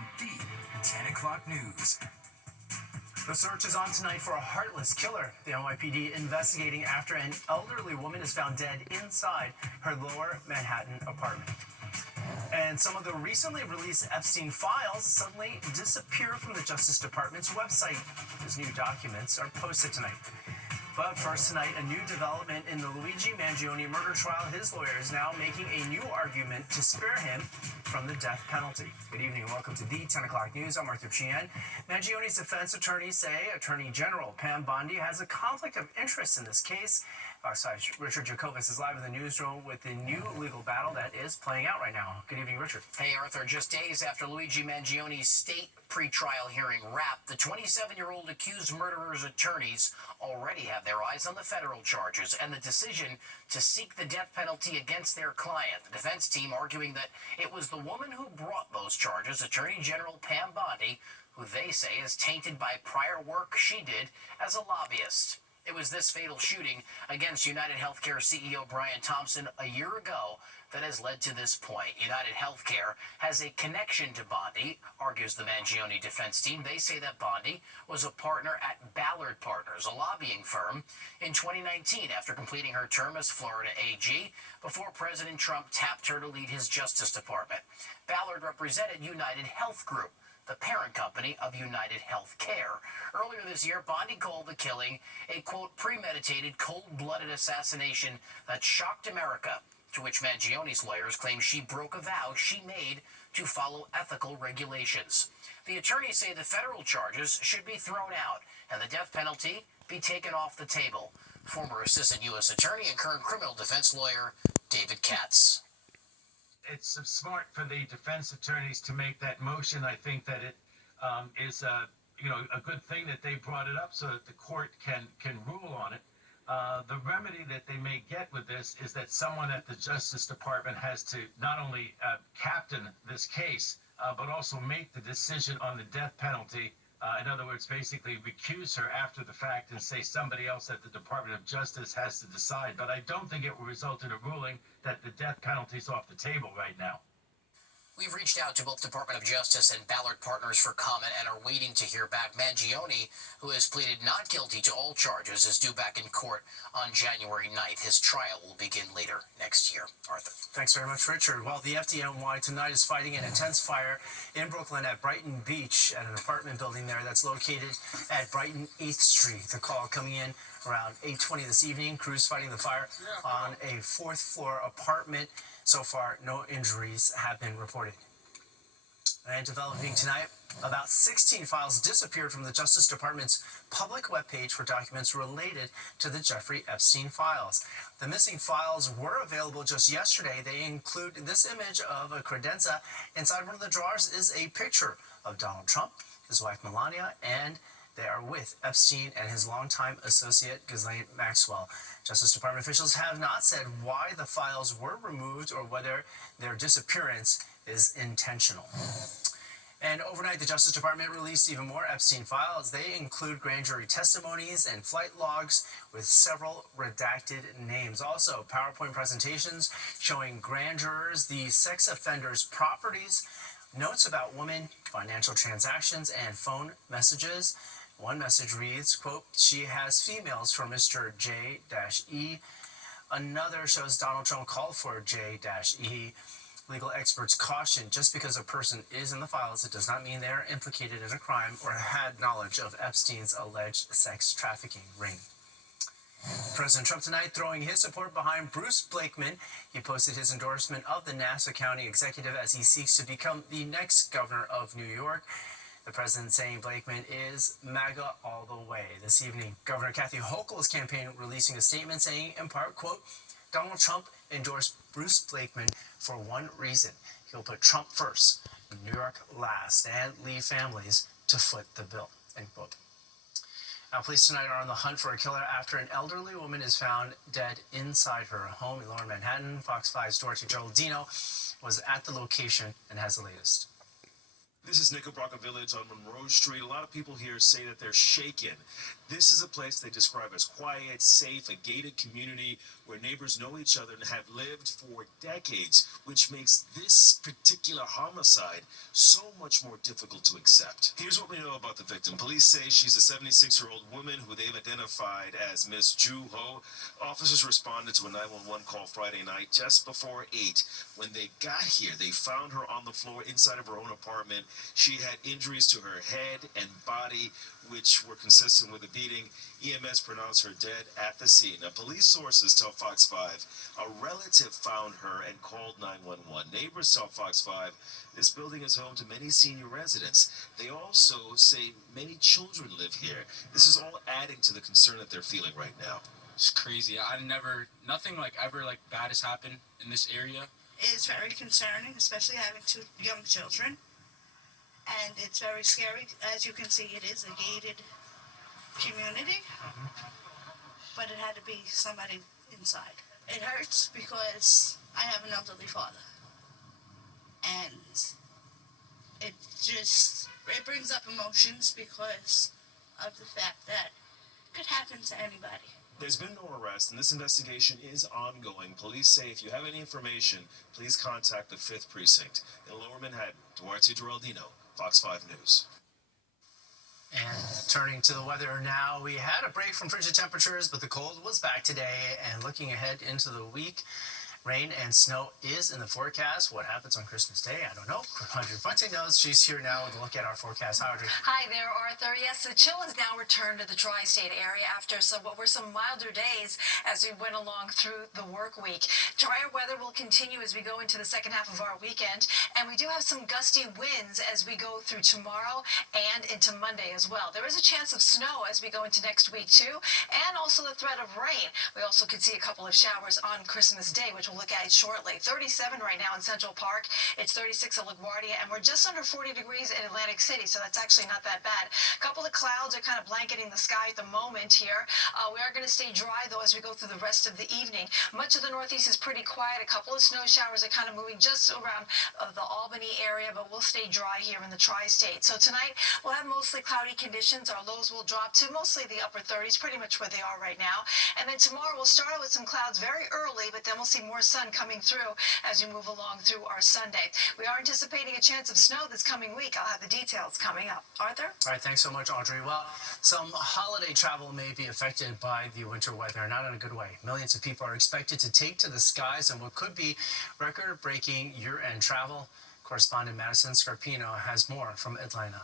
on the 10 o'clock news. The search is on tonight for a heartless killer. The NYPD investigating after an elderly woman is found dead inside her lower Manhattan apartment. And some of the recently released Epstein files suddenly disappear from the Justice Department's website. These new documents are posted tonight. But first tonight, a new development in the Luigi Mangione murder trial. His lawyer is now making a new argument to spare him from the death penalty. Good evening and welcome to the 10 o'clock news. I'm Arthur Chien. Mangione's defense attorneys say Attorney General Pam Bondi has a conflict of interest in this case. Fox 5's Richard Jacobus is live in the newsroom with the new legal battle that is playing out right now. Good evening, Richard. Hey, Arthur. Just days after Luigi Mangione's state pretrial hearing wrapped, the 27-year-old accused murderer's attorneys already have their eyes on the federal charges and the decision to seek the death penalty against their client. The defense team arguing that it was the woman who brought those charges, Attorney General Pam Bondi, who they say is tainted by prior work she did as a lobbyist. It was this fatal shooting against United Healthcare CEO Brian Thompson a year ago that has led to this point. United Healthcare has a connection to Bondi, argues the Mangione defense team. They say that Bondi was a partner at Ballard Partners, a lobbying firm, in 2019 after completing her term as Florida AG before President Trump tapped her to lead his Justice Department. Ballard represented United Health Group, the parent company of United Healthcare. Earlier this year, Bondi called the killing a, quote, premeditated, cold-blooded assassination that shocked America, to which Mangione's lawyers claim she broke a vow she made to follow ethical regulations. The attorneys say the federal charges should be thrown out and the death penalty be taken off the table. Former Assistant U.S. Attorney and current criminal defense lawyer David Katz. It's smart for the defense attorneys to make that motion. I think that it is a good thing that they brought it up so that the court can rule on it. The remedy that they may get with this is that someone at the Justice Department has to not only captain this case, but also make the decision on the death penalty. In other words, basically recuse her after the fact and say somebody else at the Department of Justice has to decide. But I don't think it will result in a ruling that the death penalty is off the table right now. We've reached out to both Department of Justice and Ballard Partners for comment and are waiting to hear back. Mangione, who has pleaded not guilty to all charges, is due back in court on January 9th. His trial will begin later next year. Arthur. Thanks very much, Richard. Well, the FDNY tonight is fighting an intense fire in Brooklyn at Brighton Beach at an apartment building there that's located at Brighton 8th Street. The call coming in around 8:20 this evening. Crews fighting the fire on a fourth-floor apartment. So far, no injuries have been reported. And developing tonight, about 16 files disappeared from the Justice Department's public webpage for documents related to the Jeffrey Epstein files. The missing files were available just yesterday. They include this image of a credenza. Inside one of the drawers is a picture of Donald Trump, his wife Melania, and they are with Epstein and his longtime associate, Ghislaine Maxwell. Justice Department officials have not said why the files were removed or whether their disappearance is intentional. And overnight, the Justice Department released even more Epstein files. They include grand jury testimonies and flight logs with several redacted names. Also, PowerPoint presentations showing grand jurors the sex offender's properties, notes about women, financial transactions, and phone messages. One message reads, quote, she has females for Mr. J-E. Another shows Donald Trump called for J-E. Legal experts caution just because a person is in the files, it does not mean they are implicated in a crime or had knowledge of Epstein's alleged sex trafficking ring. President Trump tonight throwing his support behind Bruce Blakeman. He posted his endorsement of the Nassau County executive as he seeks to become the next governor of New York. The president saying Blakeman is MAGA all the way. This evening, Governor Kathy Hochul's campaign releasing a statement saying, in part, quote, Donald Trump endorsed Bruce Blakeman for one reason. He'll put Trump first, New York last, and leave families to foot the bill, end quote. Now, police tonight are on the hunt for a killer after an elderly woman is found dead inside her home in Lower Manhattan. Fox 5's Dorothy Geraldino was at the location and has the latest. This is Knickerbocker Village on Monroe Street. A lot of people here say that they're shaken. This is a place they describe as quiet, safe, a gated community where neighbors know each other and have lived for decades, which makes this particular homicide so much more difficult to accept. Here's what we know about the victim. Police say she's a 76-year-old woman who they've identified as Miss Ju Ho. Officers responded to a 911 call Friday night just before 8. When they got here, they found her on the floor inside of her own apartment. She had injuries to her head and body, which were consistent with a beating. EMS pronounced her dead at the scene. Now, police sources tell Fox 5 a relative found her and called 911. Neighbors tell Fox 5 this building is home to many senior residents. They also say many children live here. This is all adding to the concern that they're feeling right now. It's crazy. Nothing like ever like bad has happened in this area. It's very concerning, especially having two young children. And it's very scary. As you can see, it is a gated community, but it had to be somebody inside. It hurts because I have an elderly father. And it brings up emotions because of the fact that it could happen to anybody. There's been no arrest, and this investigation is ongoing. Police say if you have any information, please contact the 5th Precinct. In Lower Manhattan, Duarte Geraldino, Fox 5 News. And turning to the weather now, we had a break from frigid temperatures, but the cold was back today. And looking ahead into the week, rain and snow is in the forecast. What happens on Christmas Day? I don't know. Audrey Bunting knows. She's here now with a look at our forecast. Hi, Audrey. Hi there, Arthur. Yes, the chill has now returned to the tri-state area after what were some milder days as we went along through the work week. Drier weather will continue as we go into the second half of our weekend, and we do have some gusty winds as we go through tomorrow and into Monday as well. There is a chance of snow as we go into next week too, and also the threat of rain. We also could see a couple of showers on Christmas Day, which we'll look at it shortly. 37 right now in Central Park. It's 36 at LaGuardia, and we're just under 40 degrees in Atlantic City, so that's actually not that bad. A couple of clouds are kind of blanketing the sky at the moment here. We are going to stay dry, though, as we go through the rest of the evening. Much of the Northeast is pretty quiet. A couple of snow showers are kind of moving just around the Albany area, but we'll stay dry here in the tri-state. So tonight, we'll have mostly cloudy conditions. Our lows will drop to mostly the upper 30s, pretty much where they are right now. And then tomorrow, we'll start out with some clouds very early, but then we'll see more sun coming through as we move along through our Sunday. We are anticipating a chance of snow this coming week. I'll have the details coming up. Arthur? All right, thanks so much, Audrey. Well, some holiday travel may be affected by the winter weather, not in a good way. Millions of people are expected to take to the skies on what could be record-breaking year-end travel. Correspondent Madison Scarpino has more from Atlanta.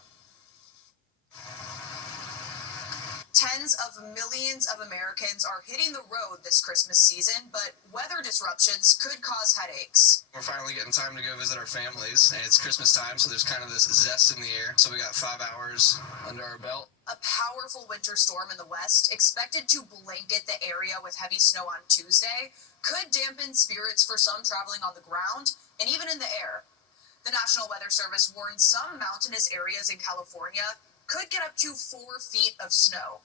Tens of millions of Americans are hitting the road this Christmas season, but weather disruptions could cause headaches. We're finally getting time to go visit our families, and it's Christmas time, so there's kind of this zest in the air. So we got 5 hours under our belt. A powerful winter storm in the west, expected to blanket the area with heavy snow on Tuesday, could dampen spirits for some traveling on the ground and even in the air. The National Weather Service warns some mountainous areas in California could get up to 4 feet of snow.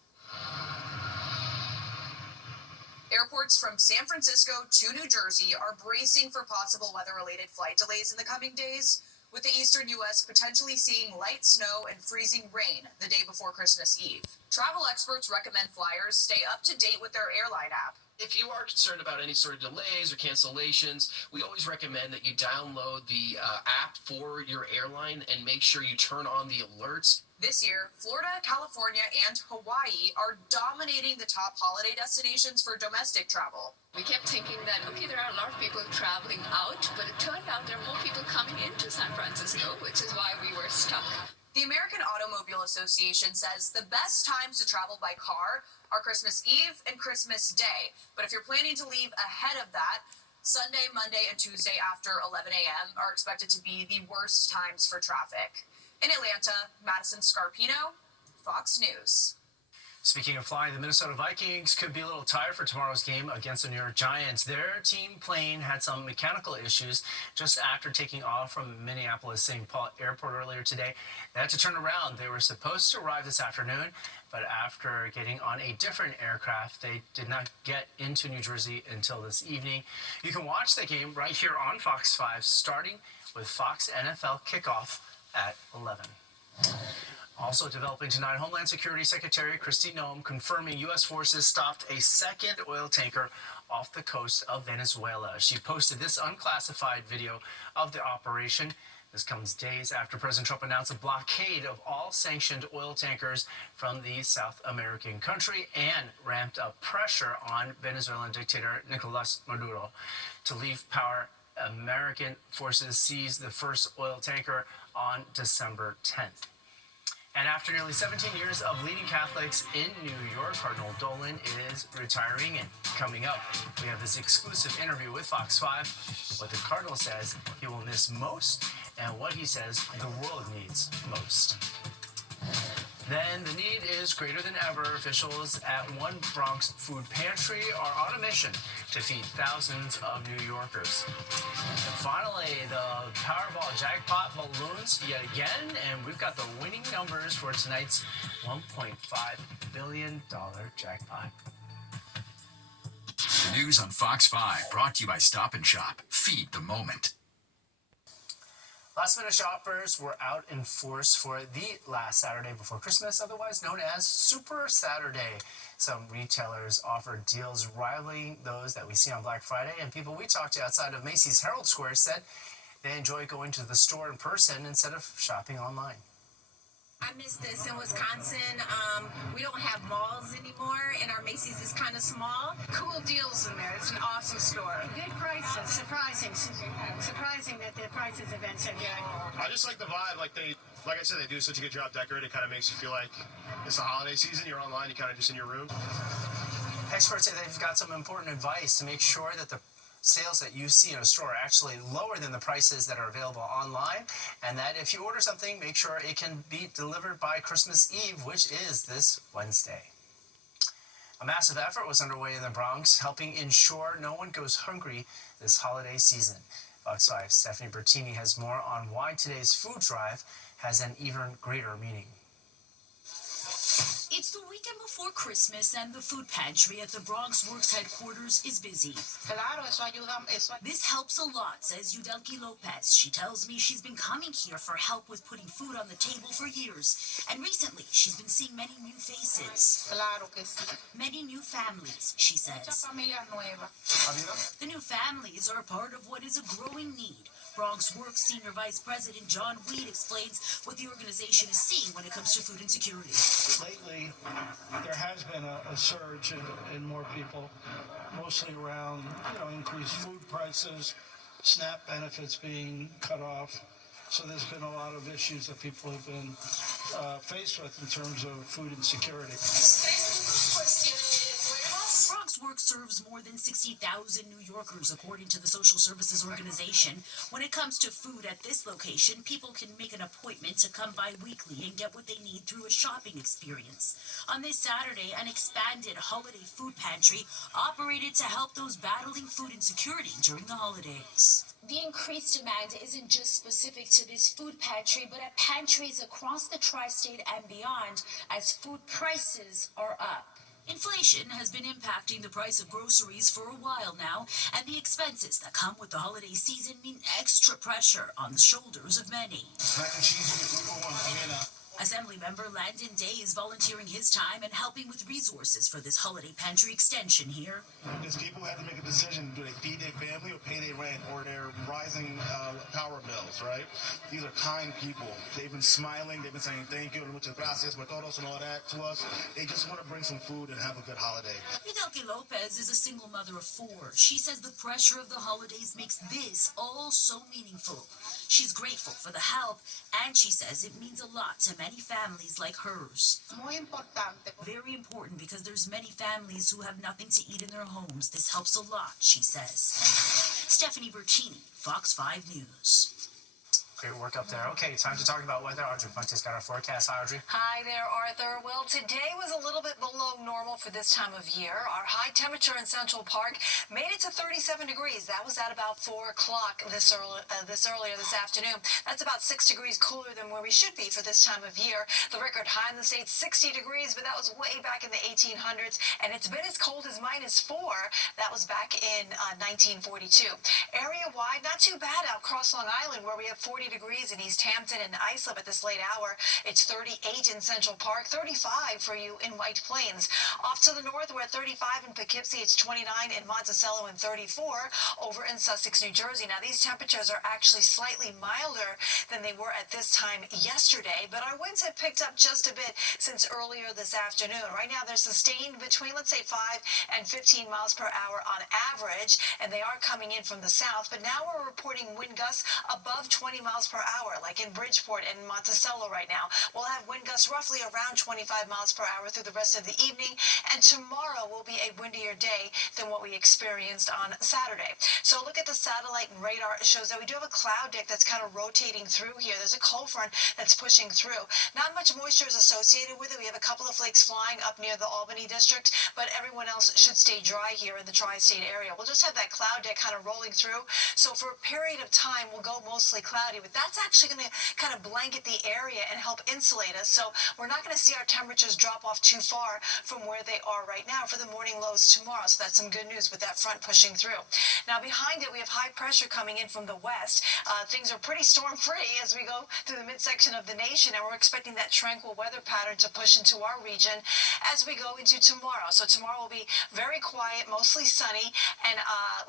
Airports from San Francisco to New Jersey are bracing for possible weather-related flight delays in the coming days, with the eastern U.S. potentially seeing light snow and freezing rain the day before Christmas Eve. Travel experts recommend flyers stay up to date with their airline app. If you are concerned about any sort of delays or cancellations, we always recommend that you download the app for your airline and make sure you turn on the alerts. This year, Florida, California, and Hawaii are dominating the top holiday destinations for domestic travel. We kept thinking that, okay, there are a lot of people traveling out, but it turned out there are more people coming into San Francisco, which is why we were stuck. The American Automobile Association says the best times to travel by car are Christmas Eve and Christmas Day. But if you're planning to leave ahead of that, Sunday, Monday, and Tuesday after 11 a.m. are expected to be the worst times for traffic. In Atlanta, Madison Scarpino, Fox News. Speaking of flying, the Minnesota Vikings could be a little tired for tomorrow's game against the New York Giants. Their team plane had some mechanical issues just after taking off from Minneapolis-St. Paul Airport earlier today. They had to turn around. They were supposed to arrive this afternoon, but after getting on a different aircraft, they did not get into New Jersey until this evening. You can watch the game right here on Fox 5, starting with Fox NFL Kickoff at 11. Also developing tonight, Homeland Security Secretary Kristi Noem confirming U.S. forces stopped a second oil tanker off the coast of Venezuela. She posted this unclassified video of the operation. This comes days after President Trump announced a blockade of all sanctioned oil tankers from the South American country and ramped up pressure on Venezuelan dictator Nicolas Maduro to leave power. American forces seized the first oil tanker on December 10th. And after nearly 17 years of leading Catholics in New York, Cardinal Dolan is retiring. And coming up, we have this exclusive interview with Fox 5, what the Cardinal says he will miss most and what he says the world needs most. Then the need is greater than ever. Officials at one Bronx food pantry are on a mission to feed thousands of New Yorkers. And finally, the Powerball jackpot balloons yet again, and we've got the winning numbers for tonight's $1.5 billion jackpot. The news on Fox 5, brought to you by Stop and Shop. Feed the moment. Last-minute shoppers were out in force for the last Saturday before Christmas, otherwise known as Super Saturday. Some retailers offered deals rivaling those that we see on Black Friday, and people we talked to outside of Macy's Herald Square said they enjoy going to the store in person instead of shopping online. I miss this in Wisconsin. We don't have malls anymore, and our Macy's is kind of small. Cool deals in there. It's an awesome store. Good prices. Surprising that the prices have been so good. I just like the vibe. Like I said, they do such a good job decorating. It kind of makes you feel like it's the holiday season. You're online. You're kind of just in your room. Experts say they've got some important advice to make sure that the sales that you see in a store are actually lower than the prices that are available online, and that if you order something, make sure it can be delivered by Christmas Eve, which is this Wednesday. A massive effort was underway in the Bronx, helping ensure no one goes hungry this holiday season. Fox 5's Stephanie Bertini has more on why today's food drive has an even greater meaning. It's the weekend before Christmas, and the food pantry at the Bronx Works headquarters is busy. This helps a lot, says Yudelki Lopez. She tells me she's been coming here for help with putting food on the table for years. And recently, she's been seeing many new faces. Many new families, she says. The new families are part of what is a growing need. Bronx Works Senior Vice President John Weed explains what the organization is seeing when it comes to food insecurity. Lately, there has been a surge in more people, mostly around increased food prices, SNAP benefits being cut off. So there's been a lot of issues that people have been faced with in terms of food insecurity. Bronx Works serves more than 60,000 New Yorkers, according to the Social Services Organization. When it comes to food at this location, people can make an appointment to come by weekly and get what they need through a shopping experience. On this Saturday, an expanded holiday food pantry operated to help those battling food insecurity during the holidays. The increased demand isn't just specific to this food pantry, but at pantries across the tri-state and beyond, as food prices are up. Inflation has been impacting the price of groceries for a while now, and the expenses that come with the holiday season mean extra pressure on the shoulders of many. Assemblymember Landon Day is volunteering his time and helping with resources for this holiday pantry extension here. Because people have to make a decision: do they feed their family or pay their rent or their rising power bills? Right? These are kind people. They've been smiling. They've been saying thank you, muchas gracias, por todos, and all that to us. They just want to bring some food and have a good holiday. Yudelki Lopez is a single mother of 4. She says the pressure of the holidays makes this all so meaningful. She's grateful for the help, and she says it means a lot to many families like hers. Very important, because there's many families who have nothing to eat in their homes. This helps a lot, she says. Stephanie Bertini, Fox 5 News. Great work up there. Okay, time to talk about weather. Audrey Fuentes got our forecast. Hi, Audrey. Hi there, Arthur. Well, today was a little bit below normal for this time of year. Our high temperature in Central Park made it to 37 degrees. That was at about 4 o'clock this afternoon. That's about 6 degrees cooler than where we should be for this time of year. The record high in the state, 60 degrees, but that was way back in the 1800s, and it's been as cold as -4. That was back in 1942. Area-wide, not too bad out across Long Island, where we have 40 degrees in East Hampton and Islip at this late hour. It's 38 in Central Park, 35 for you in White Plains. Off to the north, we're at 35 in Poughkeepsie. It's 29 in Monticello and 34 over in Sussex, New Jersey. Now, these temperatures are actually slightly milder than they were at this time yesterday, but our winds have picked up just a bit since earlier this afternoon. Right now, they're sustained between, let's say, 5 and 15 miles per hour on average, and they are coming in from the south. But now we're reporting wind gusts above 20 miles per hour, like in Bridgeport and Monticello right now. We'll have wind gusts roughly around 25 miles per hour through the rest of the evening, and tomorrow will be a windier day than what we experienced on Saturday. So look at the satellite and radar. It shows that we do have a cloud deck that's kind of rotating through here. There's a cold front that's pushing through. Not much moisture is associated with it. We have a couple of flakes flying up near the Albany district, but everyone else should stay dry here in the tri-state area. We'll just have that cloud deck kind of rolling through. So for a period of time, we'll go mostly cloudy, but that's actually going to kind of blanket the area and help insulate us. So we're not going to see our temperatures drop off too far from where they are right now for the morning lows tomorrow. So that's some good news with that front pushing through. Now behind it, we have high pressure coming in from the west. Things are pretty storm-free as we go through the midsection of the nation, and we're expecting that tranquil weather pattern to push into our region as we go into tomorrow. So tomorrow will be very quiet, mostly sunny, and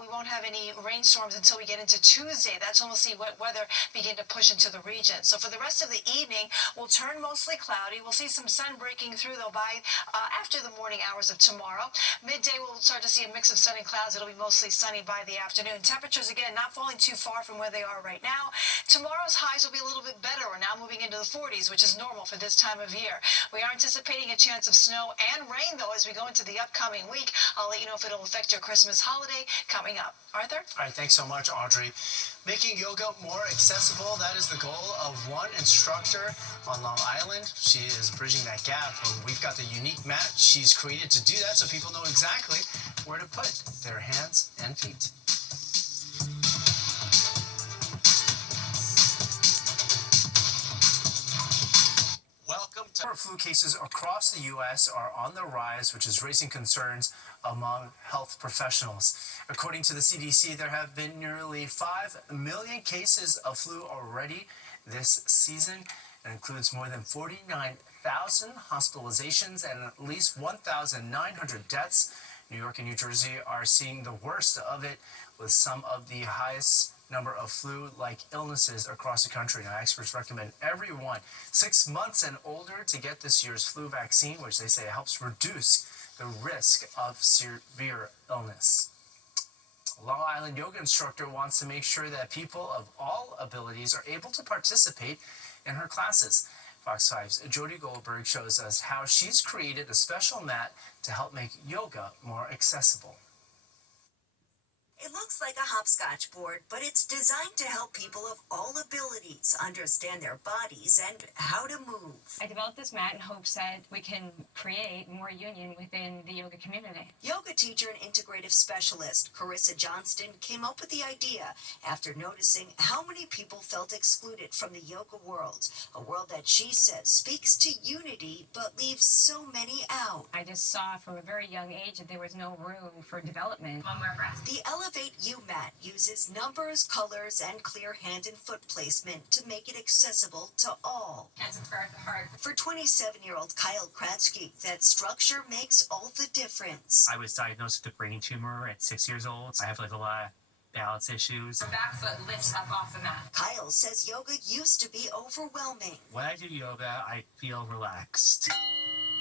we won't have any rainstorms until we get into Tuesday. That's when we'll see wet weather begin to push into the region. So for the rest of the evening, we'll turn mostly cloudy. We'll see some sun breaking through, though, by after the morning hours of tomorrow. Midday, we'll start to see a mix of sun and clouds. It'll be mostly sunny by the afternoon. Temperatures, again, not falling too far from where they are right now. Tomorrow's highs will be a little bit better. We're now moving into the 40s, which is normal for this time of year. We are anticipating a chance of snow and rain, though, as we go into the upcoming week. I'll let you know if it'll affect your Christmas holiday coming up. Arthur? All right, thanks so much, Audrey. Making yoga more accessible, that is the goal of one instructor on Long Island. She is bridging that gap. We've got the unique mat she's created to do that so people know exactly where to put their hands and feet. Welcome to Flu cases across the U.S. are on the rise, which is raising concerns among health professionals. According to the CDC, there have been nearly 5 million cases of flu already this season. It includes more than 49,000 hospitalizations and at least 1,900 deaths. New York and New Jersey are seeing the worst of it, with some of the highest number of flu-like illnesses across the country. Now, experts recommend everyone 6 months and older to get this year's flu vaccine, which they say helps reduce the risk of severe illness. A Long Island yoga instructor wants to make sure that people of all abilities are able to participate in her classes. Fox 5's Jody Goldberg shows us how she's created a special mat to help make yoga more accessible. It looks like a hopscotch board, but it's designed to help people of all abilities understand their bodies and how to move. I developed this mat in hopes that we can create more union within the yoga community. Yoga teacher and integrative specialist Carissa Johnston came up with the idea after noticing how many people felt excluded from the yoga world, a world that she says speaks to unity but leaves so many out. I just saw from a very young age that there was no room for development. One more breath. The Elevate You mat uses numbers, colors, and clear hand and foot placement to make it accessible to all. Hands in front of the heart. For 27-year-old Kyle Kratzke, that structure makes all the difference. I was diagnosed with a brain tumor at 6 years old. I have a lot of balance issues. The back foot lifts up off the mat. Kyle says yoga used to be overwhelming. When I do yoga, I feel relaxed.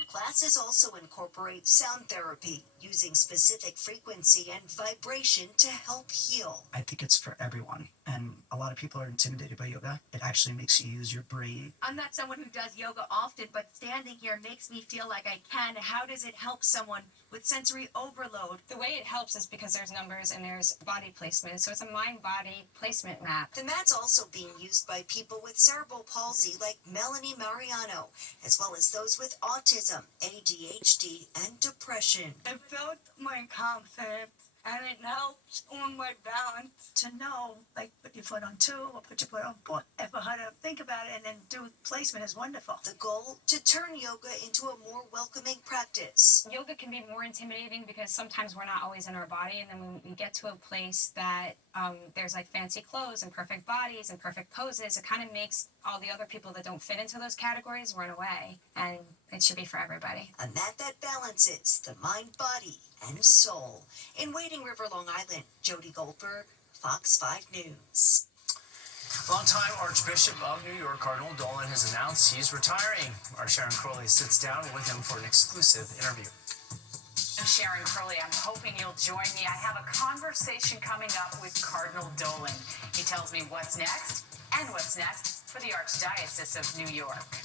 Classes also incorporate sound therapy, using specific frequency and vibration to help heal. I think it's for everyone, and a lot of people are intimidated by yoga. It actually makes you use your brain. I'm not someone who does yoga often, but standing here makes me feel like I can. How does it help someone with sensory overload? The way it helps is because there's numbers and there's body placement, so it's a mind-body placement mat. The mat's also being used by people with cerebral palsy like Melanie Mariano, as well as those with autism, ADHD, and depression. I felt my confidence and it helps on my balance. To know, like, put your foot on two or put your foot on four, ever how to think about it and then do placement is wonderful. The goal, to turn yoga into a more welcoming practice. Yoga can be more intimidating because sometimes we're not always in our body, and then when we get to a place that there's like fancy clothes and perfect bodies and perfect poses, it kind of makes all the other people that don't fit into those categories run away, and it should be for everybody. A mat that balances the mind, body, and soul. In Wading River, Long Island, Jody Goldberg, Fox 5 News. Longtime Archbishop of New York, Cardinal Dolan, has announced he's retiring. Our Sharon Crowley sits down with him for an exclusive interview. I'm Sharon Crowley. I'm hoping you'll join me. I have a conversation coming up with Cardinal Dolan. He tells me what's next and what's next for the Archdiocese of New York.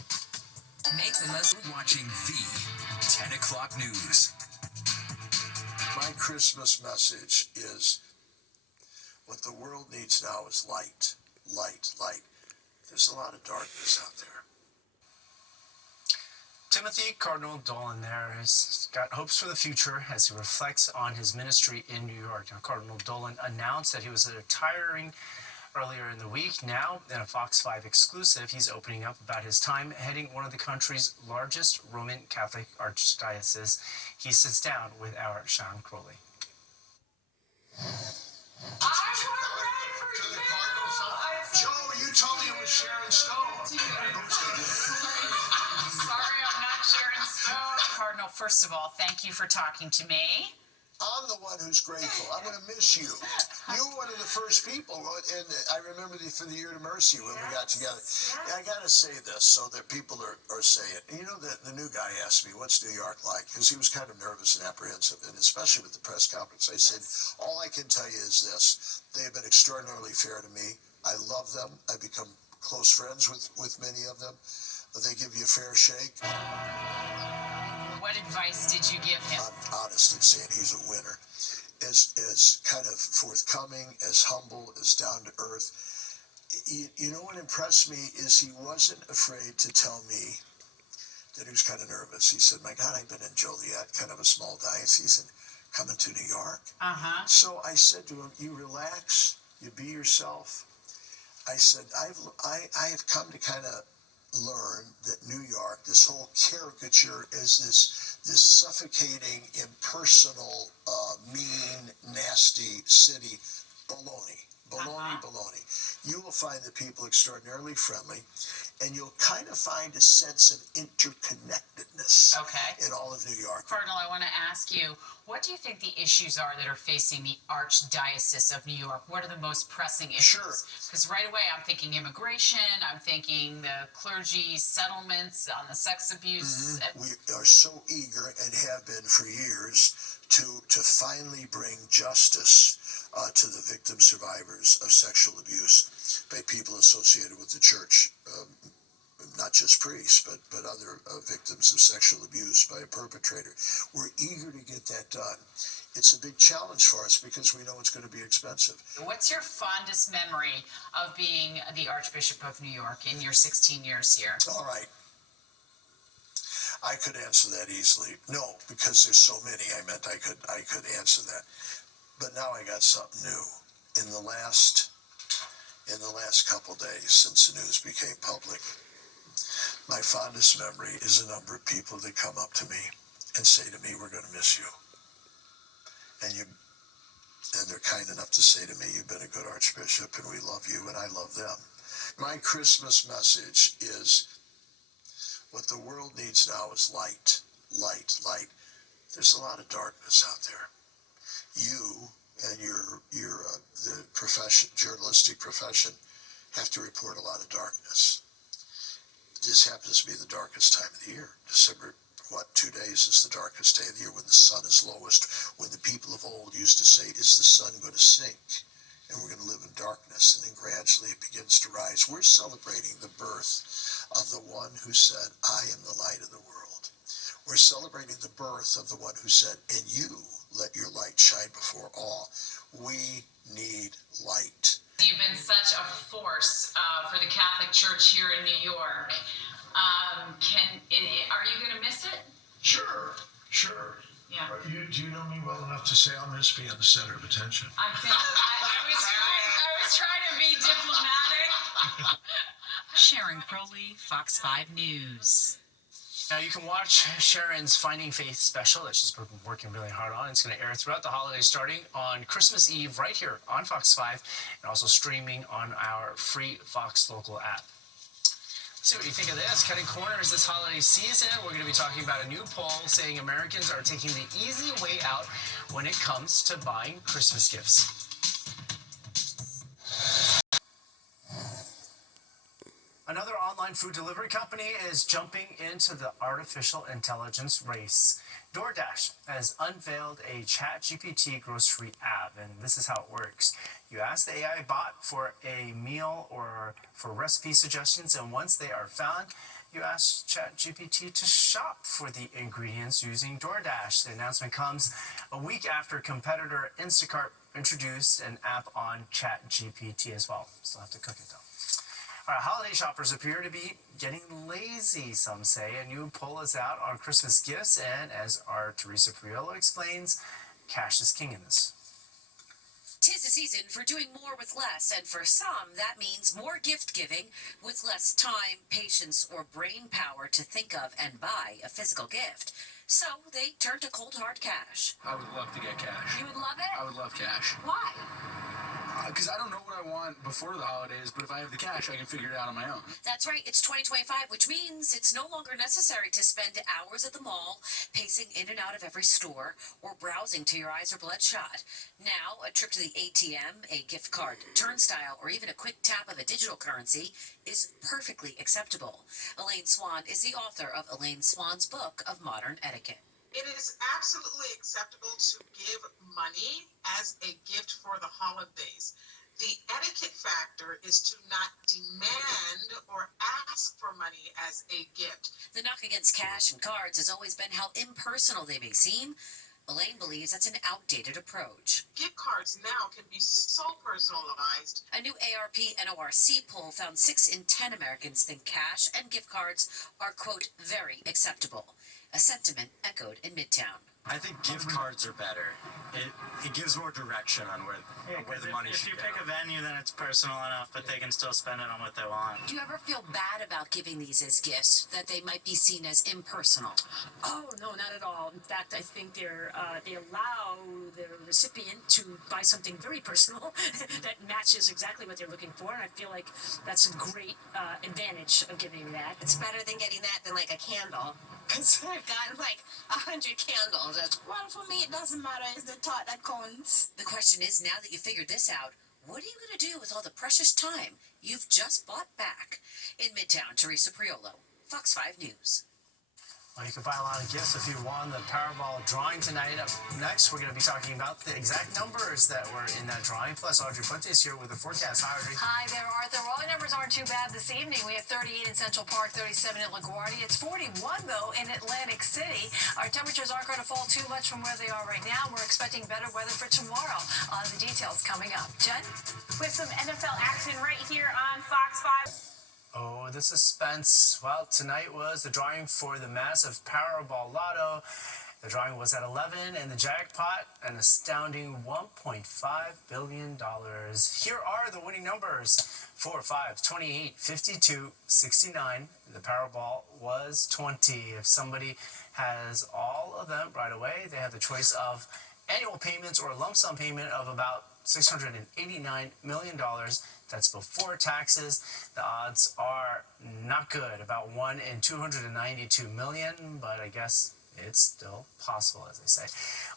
Make the most watching the 10 o'clock news. My Christmas message is what the world needs now is light, light, light. There's a lot of darkness out there. Timothy Cardinal Dolan there has got hopes for the future as he reflects on his ministry in New York. Now, Cardinal Dolan announced that he was retiring earlier in the week. Now, in a Fox 5 exclusive, he's opening up about his time heading one of the country's largest Roman Catholic archdioceses. He sits down with our Sharon Crowley. Joe, you told me it was Sharon Stone. Sorry, I'm not Sharon Stone. Cardinal, first of all, thank you for talking to me. I'm the one who's grateful. I'm going to miss you. You were one of the first people, and I remember for the Year of Mercy when we got together. I got to say this so that people are saying, you know, the new guy asked me, what's New York like? Because he was kind of nervous and apprehensive, and especially with the press conference. I said, all I can tell you is this. They have been extraordinarily fair to me. I love them. I've become close friends with many of them. They give you a fair shake. What advice did you give him? I'm honest in saying he's a winner. As kind of forthcoming, as humble, as down to earth. You know what impressed me is he wasn't afraid to tell me that he was kind of nervous. He said, my God, I've been in Joliet, kind of a small diocese, and coming to New York. So I said to him, you relax, you be yourself. I said, I have come to kind of learn that New York, this whole caricature, is this suffocating, impersonal, mean, nasty city. Baloney. You will find the people extraordinarily friendly, and you'll kind of find a sense of interconnectedness in all of New York. Cardinal, I want to ask you, what do you think the issues are that are facing the Archdiocese of New York? What are the most pressing issues? Because right away I'm thinking immigration, I'm thinking the clergy settlements on the sex abuse. We are so eager and have been for years to finally bring justice to the victim survivors of sexual abuse by people associated with the church, not just priests, but other victims of sexual abuse by a perpetrator. We're eager to get that done. It's a big challenge for us because we know it's going to be expensive. What's your fondest memory of being the Archbishop of New York in your 16 years here? All right. I could answer that easily. No, because there's so many. I meant I could answer that. But now I got something new. In the last couple days since the news became public, my fondest memory is a number of people that come up to me and say to me, we're going to miss you. And they're kind enough to say to me, you've been a good Archbishop and we love you and I love them. My Christmas message is what the world needs now is light, light, light. There's a lot of darkness out there. You and the profession, journalistic profession, have to report a lot of darkness. This happens to be the darkest time of the year. December, 2 days is the darkest day of the year when the sun is lowest, when the people of old used to say, is the sun going to sink? And we're going to live in darkness, and then gradually it begins to rise. We're celebrating the birth of the one who said, I am the light of the world. We're celebrating the birth of the one who said, and you let your light shine before all. We need light. You've been such a force for the Catholic Church here in New York. Are you going to miss it? Sure. Yeah. Do you know me well enough to say I'll miss being the center of attention? I was trying to be diplomatic. Sharon Crowley, Fox 5 News. Now you can watch Sharon's Finding Faith special that she's been working really hard on. It's going to air throughout the holidays starting on Christmas Eve right here on Fox 5 and also streaming on our free Fox Local app. Let's see what you think of this. Cutting corners this holiday season. We're going to be talking about a new poll saying Americans are taking the easy way out when it comes to buying Christmas gifts. Another online food delivery company is jumping into the artificial intelligence race. DoorDash has unveiled a ChatGPT grocery app, and this is how it works. You ask the AI bot for a meal or for recipe suggestions, and once they are found, you ask ChatGPT to shop for the ingredients using DoorDash. The announcement comes a week after competitor Instacart introduced an app on ChatGPT as well. Still have to cook it though. All right, holiday shoppers appear to be getting lazy, some say. A new poll is out on Christmas gifts, and as our Teresa Priolo explains, cash is king in this. 'Tis the season for doing more with less, and for some, that means more gift giving with less time, patience, or brain power to think of and buy a physical gift. So they turn to cold hard cash. I would love to get cash. You would love it? I would love cash. Why? Because I don't know what I want before the holidays, but if I have the cash, I can figure it out on my own. That's right, it's 2025, which means it's no longer necessary to spend hours at the mall, pacing in and out of every store, or browsing till your eyes are bloodshot. Now, a trip to the ATM, a gift card turnstile, or even a quick tap of a digital currency is perfectly acceptable. Elaine Swan is the author of Elaine Swan's book of modern etiquette. It is absolutely acceptable to give money as a gift for the holidays. The etiquette factor is to not demand or ask for money as a gift. The knock against cash and cards has always been how impersonal they may seem. Elaine believes that's an outdated approach. Gift cards now can be so personalized. A new ARP-NORC poll found 6 in 10 Americans think cash and gift cards are, quote, very acceptable. A sentiment echoed in Midtown. I think gift cards are better. It gives more direction on where the money should go. If you pick a venue, then it's personal enough, but they can still spend it on what they want. Do you ever feel bad about giving these as gifts, that they might be seen as impersonal? Oh, no, not at all. In fact, I think they allow the recipient to buy something very personal that matches exactly what they're looking for, and I feel like that's a great advantage of giving that. It's better than getting that than like a candle. Because I've gotten like 100 candles. Well, for me, it doesn't matter. It's the thought that counts. The question is, now that you figured this out, what are you going to do with all the precious time you've just bought back? In Midtown, Teresa Priolo, Fox 5 News. Well, you can buy a lot of gifts if you won the Powerball drawing tonight. Up next, we're going to be talking about the exact numbers that were in that drawing. Plus, Audrey Fuentes here with the forecast. Hi, Audrey. Hi there, Arthur. Well, the numbers aren't too bad this evening. We have 38 in Central Park, 37 in LaGuardia. It's 41, though, in Atlantic City. Our temperatures aren't going to fall too much from where they are right now. We're expecting better weather for tomorrow. The details coming up. Jen? With some NFL action right here on Fox 5. Oh, the suspense. Well, tonight was the drawing for the massive Powerball Lotto. The drawing was at 11, and the jackpot, an astounding $1.5 billion. Here are the winning numbers: 4, 5, 28, 52, 69. The Powerball was 20. If somebody has all of them right away, they have the choice of annual payments or a lump sum payment of about $689 million. That's before taxes. The odds are not good, about 1 in 292 million, but I guess it's still possible, as they say.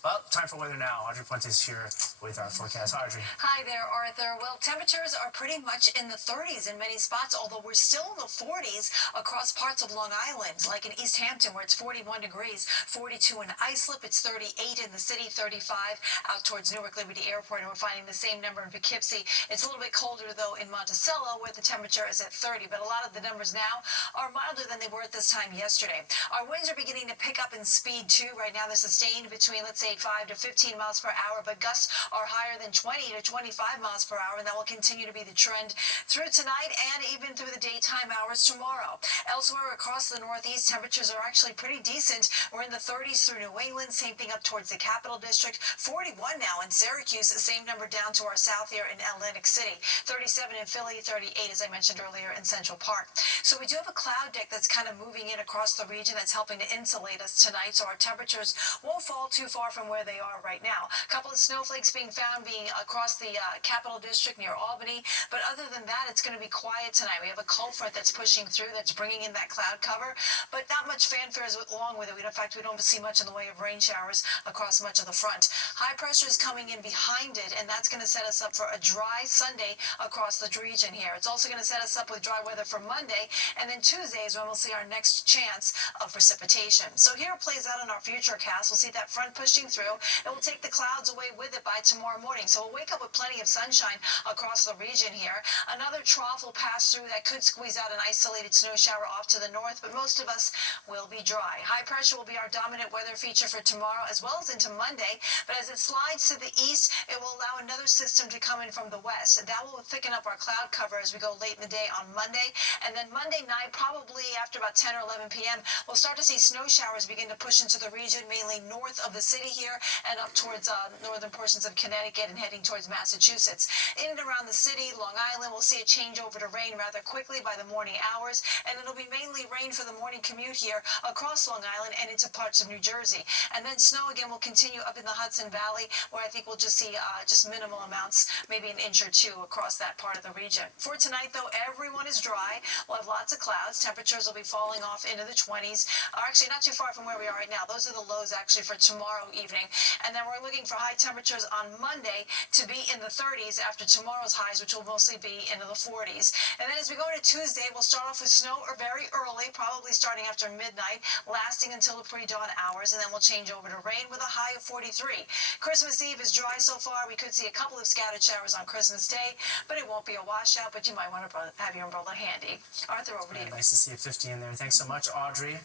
Well, time for weather now. Audrey Fuentes here with our forecast. Hi, Audrey. Hi there, Arthur. Well, temperatures are pretty much in the 30s in many spots, although we're still in the 40s across parts of Long Island, like in East Hampton, where it's 41 degrees, 42 in Islip, it's 38 in the city, 35 out towards Newark Liberty Airport, and we're finding the same number in Poughkeepsie. It's a little bit colder, though, in Monticello, where the temperature is at 30, but a lot of the numbers now are milder than they were at this time yesterday. Our winds are beginning to pick up in speed too. Right now they're sustained between, let's say, 5 to 15 miles per hour, but gusts are higher than 20 to 25 miles per hour, and that will continue to be the trend through tonight and even through the daytime hours tomorrow. Elsewhere across the Northeast, temperatures are actually pretty decent. We're in the 30s through New England, same thing up towards the Capital District. 41 now in Syracuse, the same number down to our south here in Atlantic City. 37 in Philly, 38, as I mentioned earlier, in Central Park. So we do have a cloud deck that's kind of moving in across the region that's helping to insulate us tonight, so our temperatures won't fall too far from where they are right now. A couple of snowflakes being found across the Capital District near Albany, but other than that, it's going to be quiet tonight. We have a cold front that's pushing through, that's bringing in that cloud cover, but not much fanfare along with it. In fact, we don't see much in the way of rain showers across much of the front. High pressure is coming in behind it, and that's going to set us up for a dry Sunday across the region here. It's also going to set us up with dry weather for Monday, and then Tuesday is when we'll see our next chance of precipitation. So here it plays out in our futurecast. We'll see that front pushing through. It will take the clouds away with it by tomorrow morning. So we'll wake up with plenty of sunshine across the region here. Another trough will pass through that could squeeze out an isolated snow shower off to the north, but most of us will be dry. High pressure will be our dominant weather feature for tomorrow as well as into Monday, but as it slides to the east, it will allow another system to come in from the west, and that will thicken up our cloud cover as we go late in the day on Monday. And then Monday night, probably after about 10 or 11 p.m., we'll start to see snow showers begin to push into the region, mainly north of the city here and up towards northern portions of Connecticut and heading towards Massachusetts. In and around the city, Long Island, we'll see a change over to rain rather quickly by the morning hours, and it'll be mainly rain for the morning commute here across Long Island and into parts of New Jersey. And then snow again will continue up in the Hudson Valley, where I think we'll just see just minimal amounts, maybe an inch or two across that part of the region. For tonight, though, everyone is dry. We'll have lots of clouds. Temperatures will be falling off into the 20s, or actually not too far from where we are right now. Those are the lows actually for tomorrow evening. And then we're looking for high temperatures on Monday to be in the 30s after tomorrow's highs, which will mostly be into the 40s. And then as we go into Tuesday, we'll start off with snow or very early, probably starting after midnight, lasting until the pre-dawn hours, and then we'll change over to rain with a high of 43. Christmas Eve is dry so far. We could see a couple of scattered showers on Christmas Day, but it won't be a washout, but you might want to have your umbrella handy. Arthur, over to you. Nice to see a 50 in there. Thanks so much, Audrey.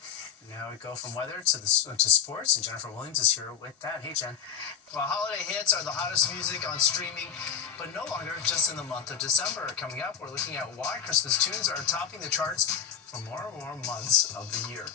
Now we go from weather to sports, and Jennifer Williams is here with that. Hey, Jen. Well, holiday hits are the hottest music on streaming, but no longer just in the month of December. Coming up, we're looking at why Christmas tunes are topping the charts for more and more months of the year.